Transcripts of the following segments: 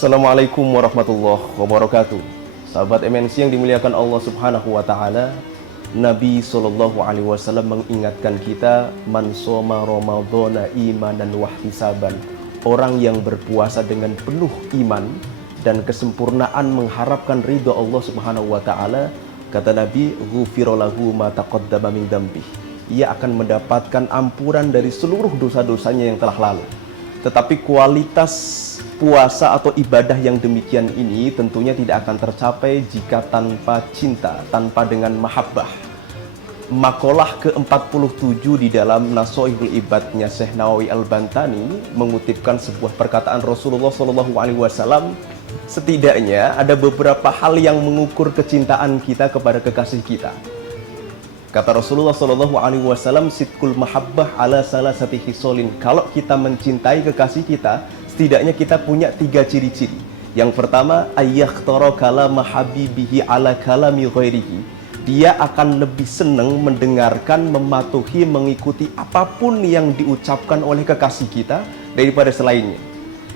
Assalamualaikum warahmatullahi wabarakatuh. Sahabat MNC yang dimuliakan Allah Subhanahu wa taala, Nabi sallallahu alaihi wasallam mengingatkan kita, man shoma ramadhana imanan wahtisaban. Orang yang berpuasa dengan penuh iman dan kesempurnaan mengharapkan ridha Allah Subhanahu wa taala, kata Nabi, ghufira lahu ma taqaddama min dzambih. Ia akan mendapatkan ampunan dari seluruh dosa-dosanya yang telah lalu. Tetapi kualitas puasa atau ibadah yang demikian ini tentunya tidak akan tercapai jika tanpa cinta, tanpa dengan mahabbah. Makalah ke-47 di dalam Nasha'ihul Ibadnya Syekh Nawawi Al-Bantani mengutipkan sebuah perkataan Rasulullah SAW. Setidaknya ada beberapa hal yang mengukur kecintaan kita kepada kekasih kita. Kata Rasulullah SAW, sidqul mahabbah ala salasati khisolin. Kalau kita mencintai kekasih kita, setidaknya kita punya 3 ciri-ciri. Yang pertama, ayyakhtara kalama habibihi ala kalami ghairihi. Dia akan lebih senang mendengarkan, mematuhi, mengikuti apapun yang diucapkan oleh kekasih kita daripada selainnya.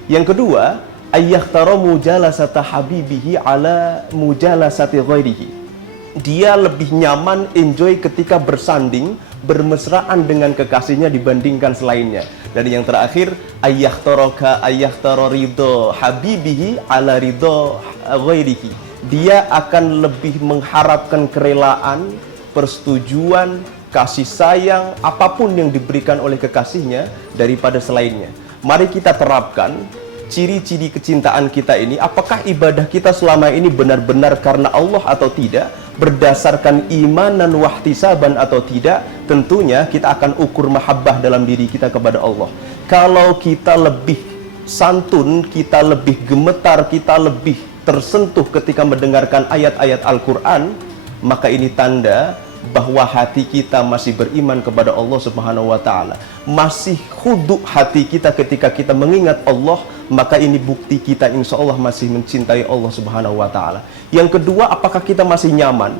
Yang kedua, ayyakhtara mujalasata habibihi ala mujalasati ghairihi. Dia lebih nyaman, enjoy ketika bersanding, bermesraan dengan kekasihnya dibandingkan selainnya. Dan yang terakhir, ayyakhtara ridho habibihi ala ridho ghairihi. Dia akan lebih mengharapkan kerelaan, persetujuan, kasih sayang, apapun yang diberikan oleh kekasihnya daripada selainnya. Mari kita terapkan ciri-ciri kecintaan kita ini. Apakah ibadah kita selama ini benar-benar karena Allah atau tidak? Berdasarkan iman dan wahtisaban atau tidak? Tentunya kita akan ukur mahabbah dalam diri kita kepada Allah. Kalau kita lebih santun, kita lebih gemetar, kita lebih tersentuh ketika mendengarkan ayat-ayat Al-Quran, maka ini tanda bahwa hati kita masih beriman kepada Allah Subhanahu wa taala. Masih khudu hati kita ketika kita mengingat Allah, maka ini bukti kita insya Allah masih mencintai Allah Subhanahu wa taala. Yang kedua, apakah kita masih nyaman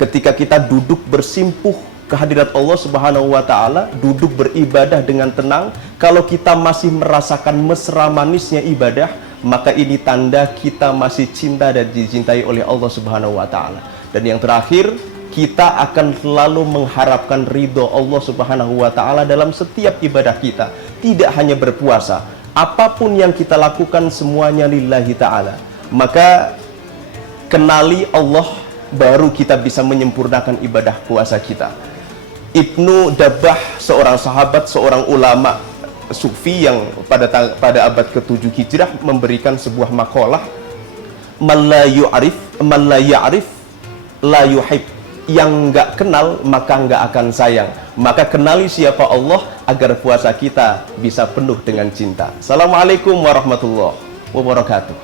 ketika kita duduk bersimpuh kehadirat Allah Subhanahu wa taala, duduk beribadah dengan tenang? Kalau kita masih merasakan mesra manisnya ibadah, maka ini tanda kita masih cinta dan dicintai oleh Allah Subhanahu wa taala. Dan yang terakhir, kita akan selalu mengharapkan ridho Allah Subhanahu wa taala dalam setiap ibadah kita. Tidak hanya berpuasa, apapun yang kita lakukan semuanya lillahi ta'ala. Maka kenali Allah, baru kita bisa menyempurnakan ibadah puasa kita. Ibnu Dabbah, seorang sahabat, seorang ulama sufi yang pada abad ke-7 Hijrah memberikan sebuah makalah, man la ya'rif la yuhib. Yang nggak kenal maka nggak akan sayang. Maka kenali siapa Allah agar puasa kita bisa penuh dengan cinta. Assalamualaikum warahmatullahi wabarakatuh.